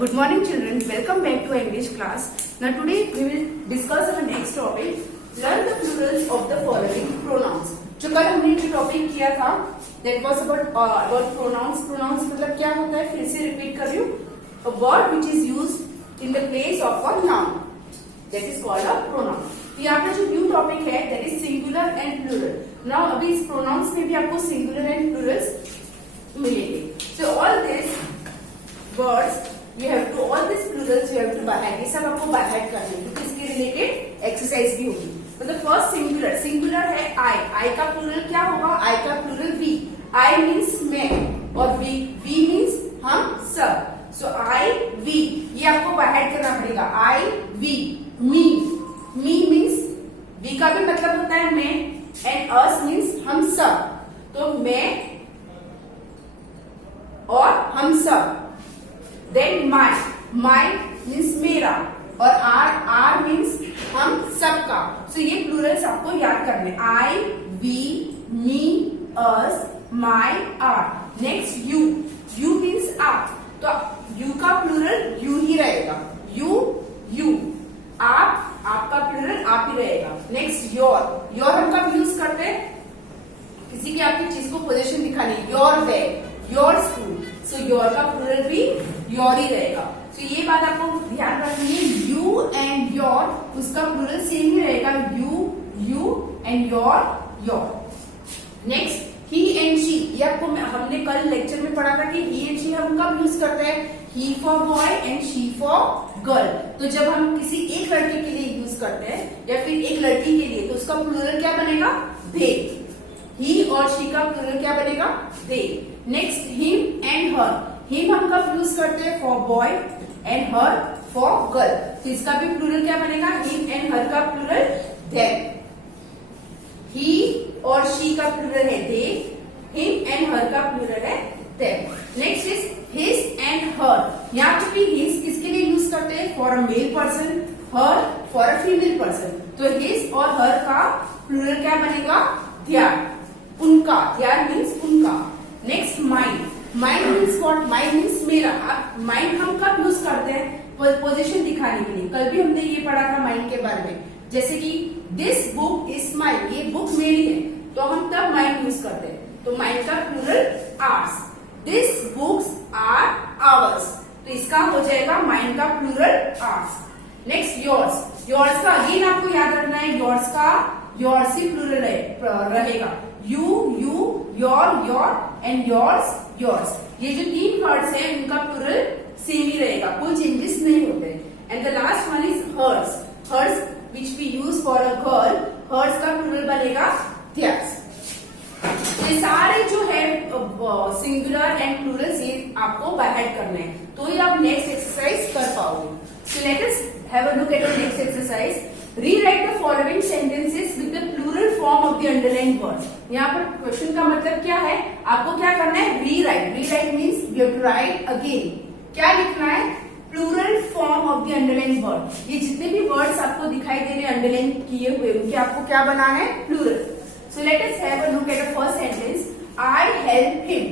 Good morning children, welcome back to our English class. Now today we will discuss our next topic, learn the plurals of the following pronouns. जो कल हमने जो topic किया था that was about pronouns. Pronouns मतलब क्या होता है, फिर से रिपीट कर रही हूँ. A word which is used in the place of a noun, that is called a pronoun. तो यहाँ पे जो न्यू टॉपिक है that is singular and plural. Now अभी इस pronouns में भी आपको singular and plurals मिलेंगे. So all these words you have to, all these plurals you have to by heart. ये सब आपको by heart करने हैं क्योंकि इसके रिलेटेड एक्सरसाइज भी होगी. मतलब फर्स्ट सिंगुलर, सिंगुलर है आई का प्लूरल क्या होगा, आई का प्लूरल वी. आई मीन्स मैं और वी मीन्स हम सब. सो आई वी ये आपको बाय हार्ट करना पड़ेगा. आई वी, मी मीन्स वी का भी मतलब होता है मैं, एंड अस मीन्स हम सब. तो मैं और हम सब. देन माई, माई मीन्स मेरा, और आर मीन्स हम सबका. सो ये प्लूरल्स आपको याद करने. I, we, me, us, my, our. Next you, you means आप. तो यू का प्लूरल यू ही रहेगा. यू. आप, आपका प्लूरल आप ही रहेगा. Next your. योर हम कब यूज करते हैं, किसी भी आपकी चीज को पोजीशन दिखाने. Your bag, your school. So your का प्लूरल भी योर ही रहेगा. तो ये बात आपको ध्यान रखनी है. यू एंड योर उसका प्लूरल सेम ही रहेगा. You and your. Next he and she. ये आपको हमने कल लेक्चर में पढ़ा था कि ही एंड शी हम कब यूज करते हैं, he for boy and she for girl. तो जब हम किसी एक लड़के के लिए यूज करते हैं या फिर एक लड़की के लिए, तो उसका प्लूरल क्या बनेगा, दे. ही और शी का प्लूरल क्या बनेगा, they. Next him and her. Him हम कब यूज करते हैं, for boy and her for girl. तो इसका भी प्लूरल क्या बनेगा, हिम एंड हर का प्लूरल देम. ही और शी का प्लूरल है दे, हिम एंड हर का प्लूरल है them. Next is his and हर. यहाँ पे भी हिज किसके लिए यूज करते हैं, for a male person, her for a female person. तो हिज और हर का प्लूरल क्या बनेगा, देयर. उनका, देयर मीन्स उनका. Next mind. Mind means what, mind means मेरा. माइंड हम कब यूज करते हैं, पोजीशन दिखाने के लिए. कल भी हमने ये पढ़ा था माइंड के बारे में. जैसे कि दिस बुक इज माइन, ये बुक मेरी है, तो हम तब माइंड यूज करते हैं. तो माइंड का plural ours. This books are ours. तो इसका हो जाएगा माइंड का plural ours. Next yours. Yours का अगेन आपको याद रखना है, योर्स का योर्स ही प्लूरल रहेगा. You, your and yours. ये जो तीन वर्ड्स हैं उनका प्लूरल सेम ही रहेगा, कोई चेंजेस नहीं होते. And the last one is hers. Hers which we use for a girl, hers का प्लूरल बनेगा देयर्स. ये सारे जो है सिंगुलर एंड प्लूरल्स ये आपको बाय हार्ट करना है, तो ये आप नेक्स्ट एक्सरसाइज कर पाओगे. सो let us have a look at the next exercise. Rewrite the following sentences with the plural form of the underlined words. यहाँ पर क्वेश्चन का मतलब क्या है, आपको क्या करना है, rewrite. Rewrite means you have to write again. क्या लिखना है, plural form of the underline word. ये जितने भी वर्ड्स आपको दिखाई दे रहे हैं अंडरलाइन किए हुए, उनके आपको क्या बनाना है, plural. So let us have a look at the first sentence. I help him.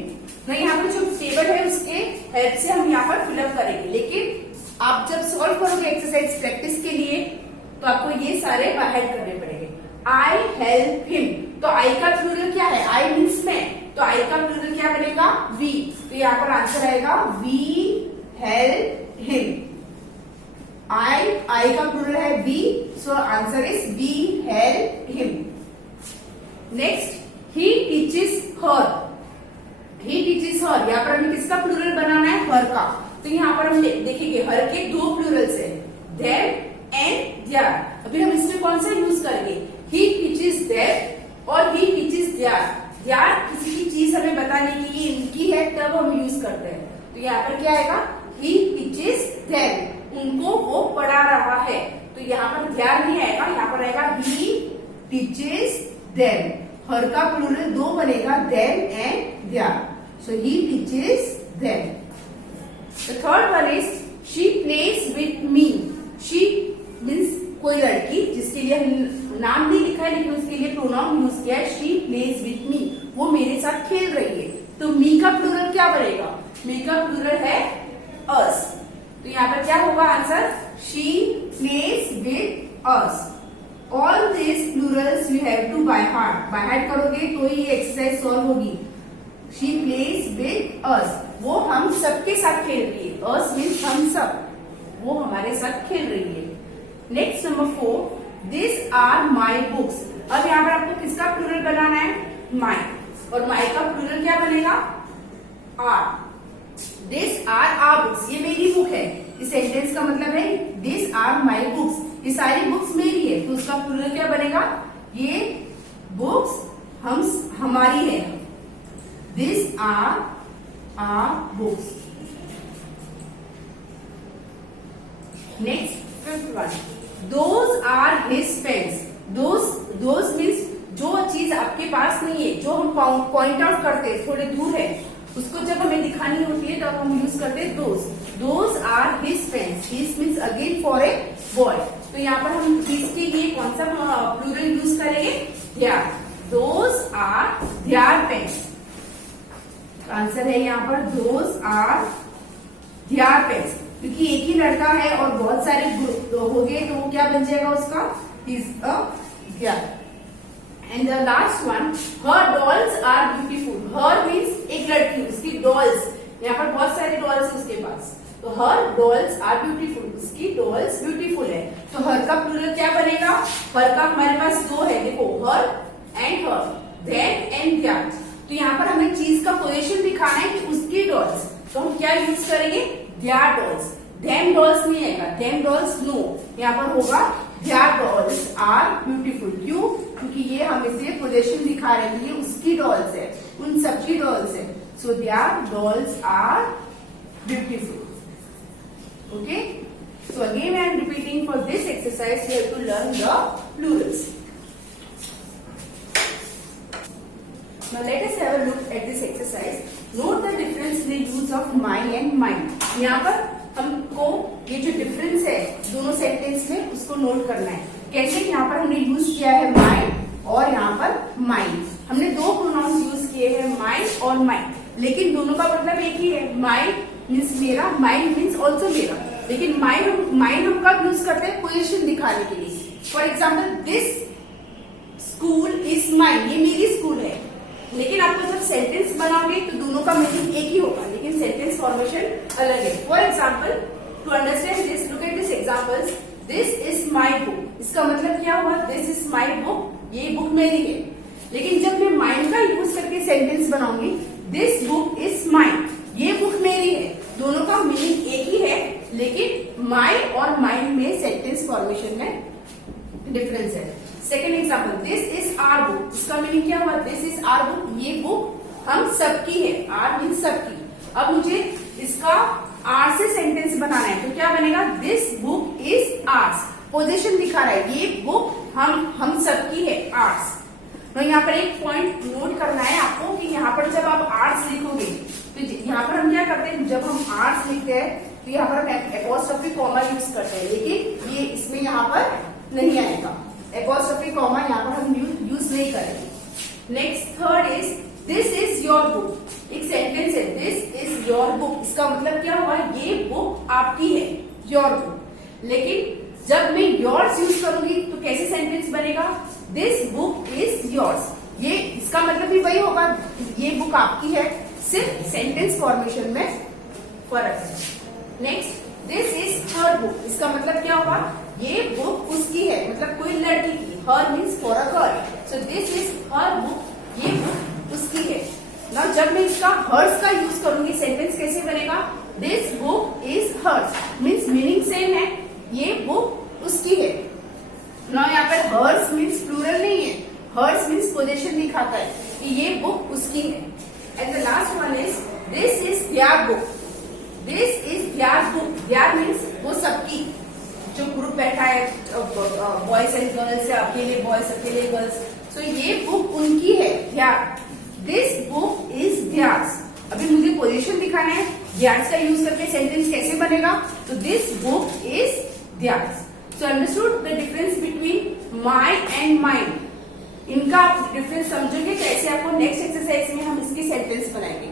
ना यहाँ पर जो टेबल है उसके हेल्प से हम यहाँ पर फिलअप करेंगे, लेकिन आप जब सॉल्व करोगे एक्सरसाइज प्रैक्टिस के लिए तो आपको ये सारे बाहर करने पड़ेंगे. आई हेल्प हिम. तो आई का प्लूरल क्या है, आई मीन्स मैं, तो आई का प्लूरल क्या बनेगा, वी. तो यहाँ पर आंसर आएगा वी हेल्प हिम. आई का प्लूरल है we, so answer is we help him. Next he teaches her. He teaches her. यहाँ पर हमें किसका प्लूरल बनाना है, हर का. तो यहाँ पर हम देखेंगे हर के दो प्लूरल्स है, देम एंड देयर. अभी हम इसमें कौन सा यूज करेंगे, ही टीचेस देयर और ही टीचेस देयर. देयर किसी की चीज हमें बताने की ये इनकी है तब हम यूज करते हैं. तो यहाँ पर क्या आएगा, ही टीचेस देम, उनको वो पढ़ा रहा है. तो यहाँ पर देयर नहीं आएगा, यहाँ पर आएगा ही टीचेस देम. हर का प्लूरल दो बनेगा, them and their. So he teaches them. The third one is she plays with me. She means कोई लड़की जिसके लिए हम नाम नहीं लिखा है लेकिन उसके लिए प्रोनाउन यूज किया है. शी प्लेज विथ मी, वो मेरे साथ खेल रही है. तो मी का प्लूरल क्या बनेगा, मी का प्लूरल है अस. तो यहाँ पर क्या होगा answer? She plays with us. All this plurals you have to by heart. By heart करोगे तो ही ये एक्सरसाइज सॉल्व होगी। शी प्लेज विद अस, वो हम सबके साथ खेल रही है। अस मीन्स हम सब, वो हमारे साथ खेल रही है। Next number 4, this are my books. अब यहाँ पर आपको किसका प्लूरल बनाना है? माई। और माई का प्लूरल क्या बनेगा? Our. This are our books, ये मेरी बुक है। इस सेंटेंस का मतलब है दिस आर माई बुक्स, ये सारी बुक्स मेरी है। तो उसका प्लूरल क्या बनेगा? ये बुक्स हमारी है। This are books. Next 5th one, those are his pens. Those means जो चीज आपके पास नहीं है, जो हम पॉइंट आउट करते हैं, थोड़े दूर है, उसको जब हमें दिखानी होती है तब हम यूज करते हैं those are his pens. His means again for a boy. तो यहाँ पर हम इसके लिए कौन सा प्लूरल यूज करेंगे? Their. Those are their pens. Answer है यहाँ पर दोज आर देयर पेन्स, क्योंकि एक ही लड़का है और बहुत सारे हो गए तो वो क्या बन जाएगा उसका? Is a their. And the last one, her dolls are beautiful. Her means एक लड़की, उसकी डॉल्स, यहाँ पर बहुत सारे डॉल्स उसके पास, तो हर डॉल्स आर ब्यूटीफुल, उसकी डॉल्स ब्यूटीफुल है। तो हर का प्लूरल क्या बनेगा? हर का हमारे पास दो है, देखो, her and her, them and that. तो यहाँ पर हमें चीज का पोजीशन दिखाना है कि उसकी डॉल्स, तो हम क्या यूज करेंगे? There dolls. देम डॉल्स नहीं आएगा, देम डॉल्स नो, यहाँ पर होगा देयर डॉल्स आर ब्यूटीफुल। क्यों? क्योंकि ये हमें से पोजीशन दिखा रही है, ये उसकी डॉल्स है, उन सबकी डॉल्स है। So their dolls are beautiful. Okay, so again I am repeating, for this exercise you have to learn the plurals. Now let us have a look at this exercise. Note the difference in the use of my and mine. यहाँ पर हमको ये जो difference है दोनों sentence में, उसको note करना है। कैसे? यहाँ पर हमने यूज किया है my और यहाँ पर mine। हमने दो प्रोनाउंस यूज किए हैं, my और mine, लेकिन दोनों का मतलब एक ही है। my मीन्स मेरा, माइन मीन्स ऑल्सो मेरा, लेकिन माइन हम कब यूज करते हैं? पोजीशन दिखाने के लिए। For example, this school is mine, ये मेरी स्कूल है। लेकिन आपको जब सेंटेंस बनाओगे तो दोनों का मीनिंग एक ही होगा, लेकिन सेंटेंस फॉर्मेशन अलग है। For example, to understand this, look at this examples. This is my book, इसका मतलब क्या हुआ? दिस इज माई बुक, ये बुक मेरी है। लेकिन जब मैं माइन का यूज करके सेंटेंस बनाऊंगी, दिस बुक इज माइन, ये बुक मेरी है, दोनों का मीनिंग एक ही है, लेकिन माई और माइन में सेंटेंस फॉर्मेशन में डिफरेंस है। Second example, this is our book, इसका मीनिंग क्या हुआ? दिस इज आर बुक, ये बुक हम सबकी है, आर मीन्स सबकी। अब मुझे इसका आर से सेंटेंस बनाना है, तो क्या बनेगा? This book is hours, position दिखा रहा है, ये बुक हम सबकी है, आर्स। तो यहाँ पर एक पॉइंट नोट करना है आपको कि यहाँ पर जब आप आर्ट्स लिखोगे तो यहाँ पर हम क्या करते हैं? जब हम आर्ट्स लिखते हैं तो यहाँ पर हम एपोस्ट्रोफी कॉमा यूज करते हैं, लेकिन ये इसमें यहाँ पर नहीं आएगा। एपोस्ट्रोफी कॉमा यहाँ पर हम यूज नहीं करेंगे। Next third is this is your book. एक सेंटेंस है, दिस इज योर बुक, इसका मतलब क्या हुआ? ये बुक आपकी है, योर बुक। लेकिन जब मैं योर्स यूज करूंगी तो कैसे सेंटेंस बनेगा? दिस बुक इज योर्स, ये इसका मतलब भी वही होगा, ये बुक आपकी है, सिर्फ सेंटेंस फॉर्मेशन में फर्क है। Next, this is her book, इसका मतलब क्या होगा? ये बुक उसकी है, मतलब कोई लड़की की, her means for a girl, so this is her book, ये बुक उसकी है। ना जब मैं इसका हर्स का यूज करूंगी, सेंटेंस कैसे बनेगा? This book is hers, means meaning same है, ये बुक उसकी है। ना यहाँ पर हर्स मीन्स प्लूरल नहीं है, हर्स मीन्स पोजीशन दिखाता है कि ये बुक उसकी है। And the last one is this is their book, this is their book, their means वो सबकी, जो ग्रुप बैठा है, बॉयज एंड गर्ल्स, या अकेले बॉयज अकेले गर्ल्स, सो ये बुक उनकी है, their. This book is theirs, अभी मुझे पोजीशन दिखाना है, देयर्स का यूज करके सेंटेंस कैसे बनेगा? तो this book is theirs. So understood the difference between my and mine. इनका आप डिफरेंस समझोगे कैसे आपको नेक्स्ट एक्सरसाइज में हम इसकी सेंटेंस बनाएंगे।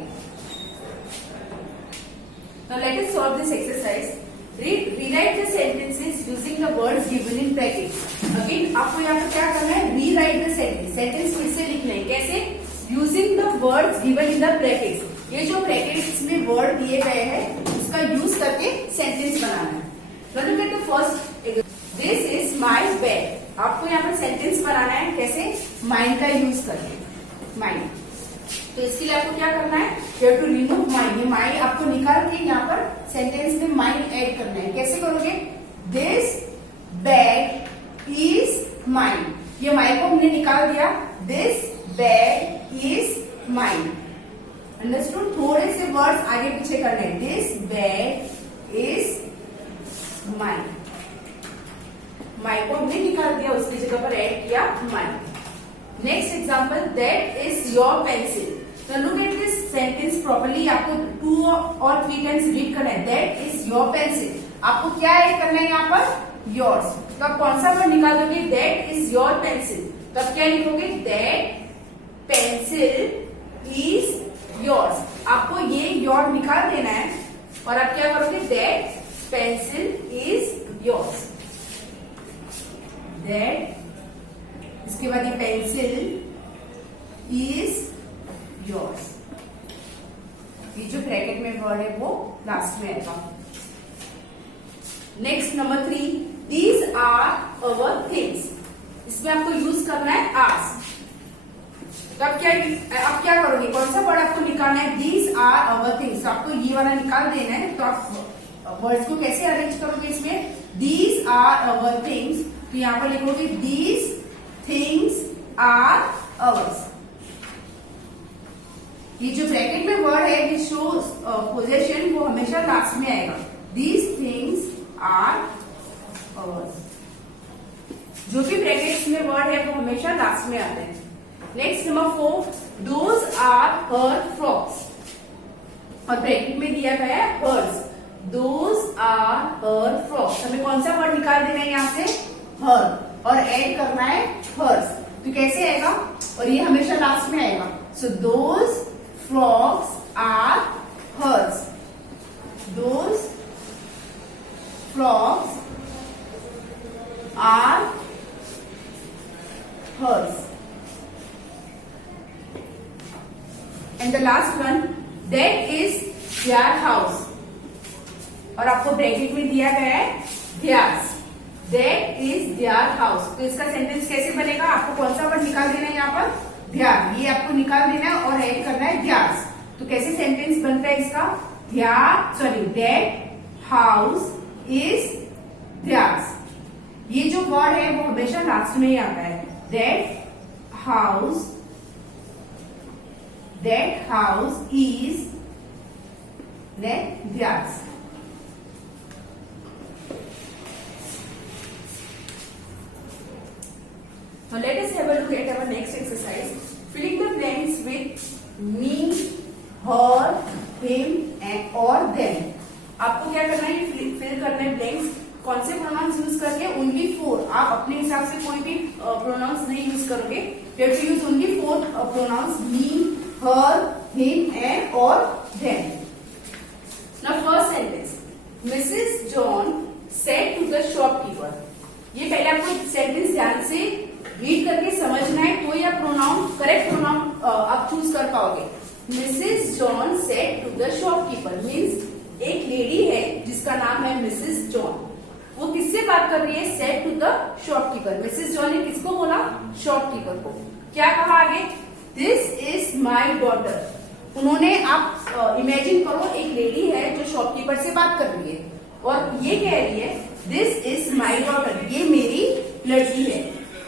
Now let us solve this exercise. Rewrite the sentences using the words given in brackets. Again आपको यहाँ पर क्या करना है, rewrite the sentence. सेंटेंस फिर से लिखना है. कैसे? Using the words given in the brackets. ये जो ब्रैकेट्स में वर्ड दिए गए हैं उसका यूज करके सेंटेंस बनाना है. Look at the first. This is my bed. आपको यहाँ पर सेंटेंस बनाना है. कैसे? माइंड का यूज करके. माइंड. तो इसके लिए आपको क्या करना है, you have to remove mind. ये माइंड आपको निकाल के यहाँ पर सेंटेंस में माइंड ऐड करना है. कैसे करोगे? This bag is mine. ये माइंड को हमने निकाल दिया. This bag is mine. Understood? थोड़े से वर्ड्स आगे पीछे करने हैं. This bag is mine. Mine को हमने निकाल दिया, उसकी जगह पर ऐड किया mine. Next example, that is your pencil. तो look at this sentence properly. आपको 2 और 3 टाइम्स रीड करना है. That is your pencil. आपको क्या ऐड करना है यहाँ पर? योर्स. तो आप कौन सा वर्ड निकाल दोगे? That is your pencil. तो आप क्या लिखोगे? That pencil is yours. आपको ये योर निकाल देना है और आप क्या करोगे? That pencil is yours. That, इसके बाद ये पेंसिल इज योर्स. ये जो ब्रैकेट में वर्ड है वो लास्ट में आएगा. Next number 3, these are our things. इसमें आपको यूज करना है आर्स. तो आप क्या करोगे? कौन सा वर्ड आपको निकालना है? These are our things. तो आपको ये वाला निकाल देना है. तो आप वर्ड्स को कैसे अरेंज करोगे इसमें? These are our things. तो यहां पर लिखोगे दीज थिंग्स आर अवर्स. ये जो ब्रैकेट में वर्ड है विच शोज पोजेशन, वो हमेशा लास्ट में आएगा. These things are ours. जो भी ब्रैकेट्स में वर्ड है वो हमेशा लास्ट में आते हैं. Next number 4, those are her frocks. और ब्रैकेट में दिया गया है hers. Those are her frocks. हमें कौन सा वर्ड निकाल देना है यहाँ से? हर. और ऐड करना है हर्स. तो कैसे आएगा? और ये हमेशा लास्ट में आएगा. So those frocks are hers. Those frocks are hers. And the last one, that is their house. और आपको ब्रैकेट में दिया गया है theirs. That is their house. तो इसका सेंटेंस कैसे बनेगा? आपको कौन सा वर्ड निकाल देना है यहाँ पर? their. ये आपको निकाल देना है और ऐड करना है theirs. तो कैसे सेंटेंस बनता है इसका? That house is theirs. ये जो वर्ड है वो हमेशा लास्ट में ही आता है. That house is theirs. Now let us have a look at our next exercise. Filling the blanks with me, her, him and or them. आपको क्या करना है? फिल करना है ब्लैंक्स. कौन से प्रोनाउंस यूज करके? ओनली 4. आप अपने हिसाब से कोई भी प्रोनाउंस नहीं यूज करोगे. You have to use only 4 pronouns. Me, her, him and और them. Now first sentence, Mrs John said to the shopkeeper. ये पहले आपको सेंटेंस ध्यान से रीड करके समझना है तो या प्रोनाउन, करेक्ट प्रोनाउन आप चूज कर पाओगे. Mrs John said to the shopkeeper means एक लेडी है जिसका नाम है मिसेस जॉन. वो किससे बात कर रही है? Said to the shopkeeper. Mrs John ने किसको बोला? शॉपकीपर को. क्या कहा आगे? This is my daughter. उन्होंने, आप इमेजिन करो एक लेडी है जो शॉपकीपर से बात कर रही है और ये कह रही है दिस इज माई डॉटर. ये मेरी लड़की है.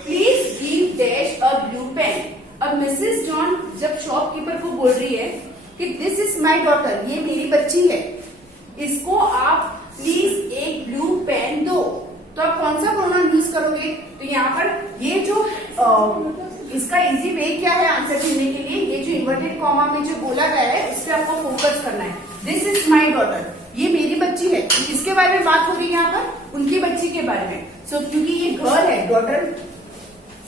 Please give dash a blue pen. अब मिसेस जॉन जब शॉपकीपर को बोल रही है कि दिस इज माई डॉटर, ये मेरी बच्ची है, इसको आप प्लीज एक ब्लू पेन दो. तो आप कौन सा प्रोनाउन यूज करोगे? तो यहाँ पर ये जो इसका इजी वे क्या है आंसर देने के लिए? ये जो इन्वर्टेड कॉमा में जो बोला गया है उस पर आपको फोकस करना है. दिस इज माई डॉटर, ये मेरी बच्ची है. किसके बारे में बात हो रही है यहाँ पर? उनकी बच्ची के बारे में. सो क्योंकि ये गर्ल है, डॉटर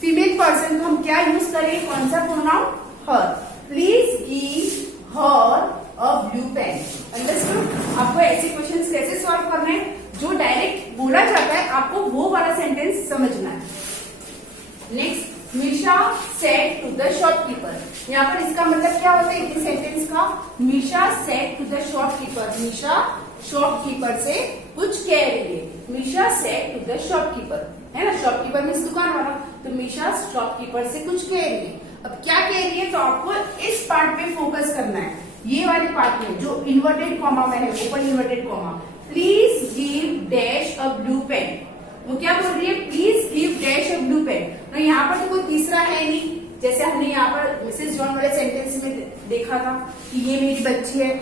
फीमेल पर्सन, तो हम क्या यूज करें? कौन सा pronoun? Her. Please give her a blue pen. Understood? आपको ऐसे क्वेश्चंस कैसे सॉल्व करने हैं? जो डायरेक्ट बोला जाता है आपको वो वाला सेंटेंस समझना है। Next, Misha said to the shopkeeper. यहाँ पर इसका मतलब क्या होता है इस सेंटेंस का? Misha said to the shopkeeper. Misha shopkeeper से कुछ कह रही है। Misha said to the shopkeeper, है ना, शॉपकीपर मीन्स दुकान वाला, तो मीशा शॉपकीपर से कुछ कह रही है। अब क्या कह रही है, तो आपको इस पार्ट पे फोकस करना है, ये वाले पार्ट में जो इन्वर्टेड कॉमा में है, open inverted comma. Please give dash a blue pen. वो क्या बोल रही है? Please give dash a blue pen. तो यहाँ पर तो कोई तीसरा है नहीं, जैसे हमने यहाँ पर मिसेस जॉन वाले सेंटेंस में देखा था कि ये मेरी बच्ची है।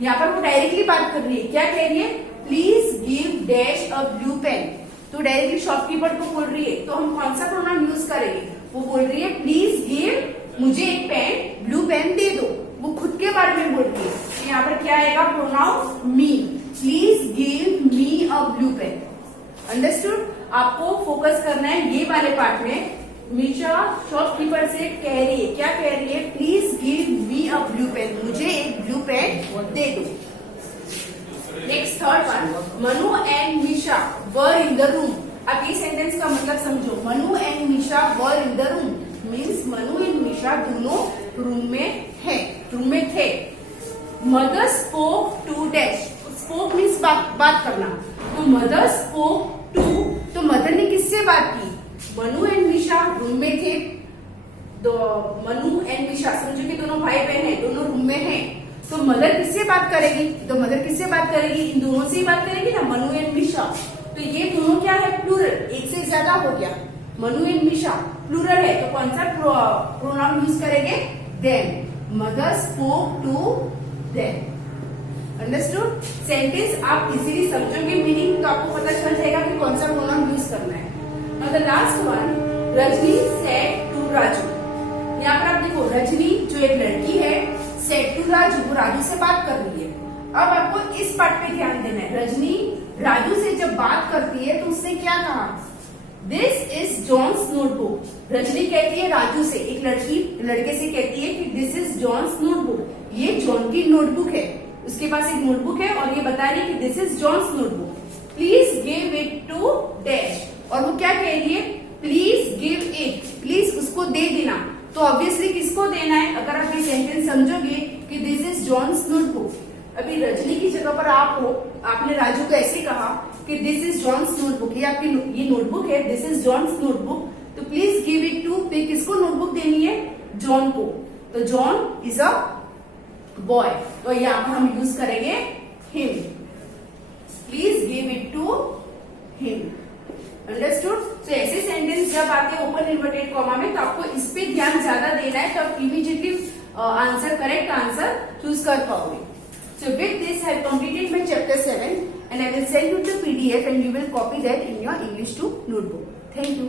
यहाँ पर वो डायरेक्टली बात कर रही है, क्या कह रही है? Please give dash a blue pen. तो डायरेक्टली शॉपकीपर को बोल रही है, तो हम कौन सा प्रोनाउन यूज करेंगे? वो बोल रही है प्लीज गिव, मुझे एक पेन, ब्लू पेन दे दो। वो खुद के बारे में बोल रही है। तो यहाँ पर क्या आएगा? Pronoun me. Please give me a blue pen. Understood? आपको फोकस करना है ये वाले पार्ट में। मीशा शॉपकीपर से कह रही है, क्या कह रही है? Please give me a blue pen, मुझे एक ब्लू पेन दे दो। Next, third one, Manu and Misha were in the room. अब ये सेंटेंस का मतलब समझो। Manu and Misha were in the room means Manu and Misha दोनों रूम में है, रूम में थे। Mother spoke to dash. Spoke means बात करना, तो मदर स्पोक टू, तो मदर ने किससे बात की? मनु एंड मीशा रूम में थे, तो मनु एंड मीशा समझो कि दोनों भाई बहन है, दोनों रूम में हैं। तो मदर किससे बात करेगी? तो मदर किससे बात करेगी? इन दोनों से ही बात करेगी ना, मनु एंड मीशा। तो ये दोनों क्या है? प्लूरल, एक से ज्यादा हो गया। मनु एंड मीशा प्लूरल है, तो कौन सा प्रोनाउन यूज करेंगे? Them. Mother spoke to them. Understood? Sentence आप इजीली समझोगे मीनिंग, तो आपको पता चल जाएगा कि कौन सा प्रोनाउन यूज करना है। Now the last one, Rajni said to Raju. यहाँ पर आप देखो, रजनी जो एक लड़की है, said to राजू, वो राजू से बात कर रही है। अब आपको इस पार्ट पे ध्यान देना है। रजनी राजू से जब बात करती है तो उसने क्या कहा? This is John's notebook. Rajni कहती है राजू से, एक लड़के से कहती है कि दिस इज जॉन्स नोटबुक, ये जॉन की नोटबुक है। उसके पास एक नोटबुक है और ये बता रही है कि this is John's notebook, please give it to dash. और वो क्या कह रही है? प्लीज गिव इट, प्लीज उसको दे देना। तो ऑब्वियसली किसको देना है? अगर आप ये सेंटेंस समझोगे कि दिस इज जॉन्स नोटबुक, अभी रजनी की जगह पर आप हो, आपने राजू को ऐसे कहा कि दिस इज जॉन्स नोटबुक, ये आपकी ये नोटबुक है, दिस इज जॉन्स नोटबुक, तो प्लीज गिव इट टू, किसको नोटबुक देनी है? जॉन को। तो जॉन इज अ बॉय, तो यहाँ पर हम यूज करेंगे him. Please give it to him. Understood? तो ऐसे सेंटेंस जब आते हैं ओपन इन्वर्टेड कॉमा में, तो आपको इस पे ध्यान ज्यादा देना है, तो आप immediately answer, correct answer choose कर पाओगे। So with this, I have completed my chapter 7 and I will send you the PDF and you will copy that in your English 2 notebook. Thank you.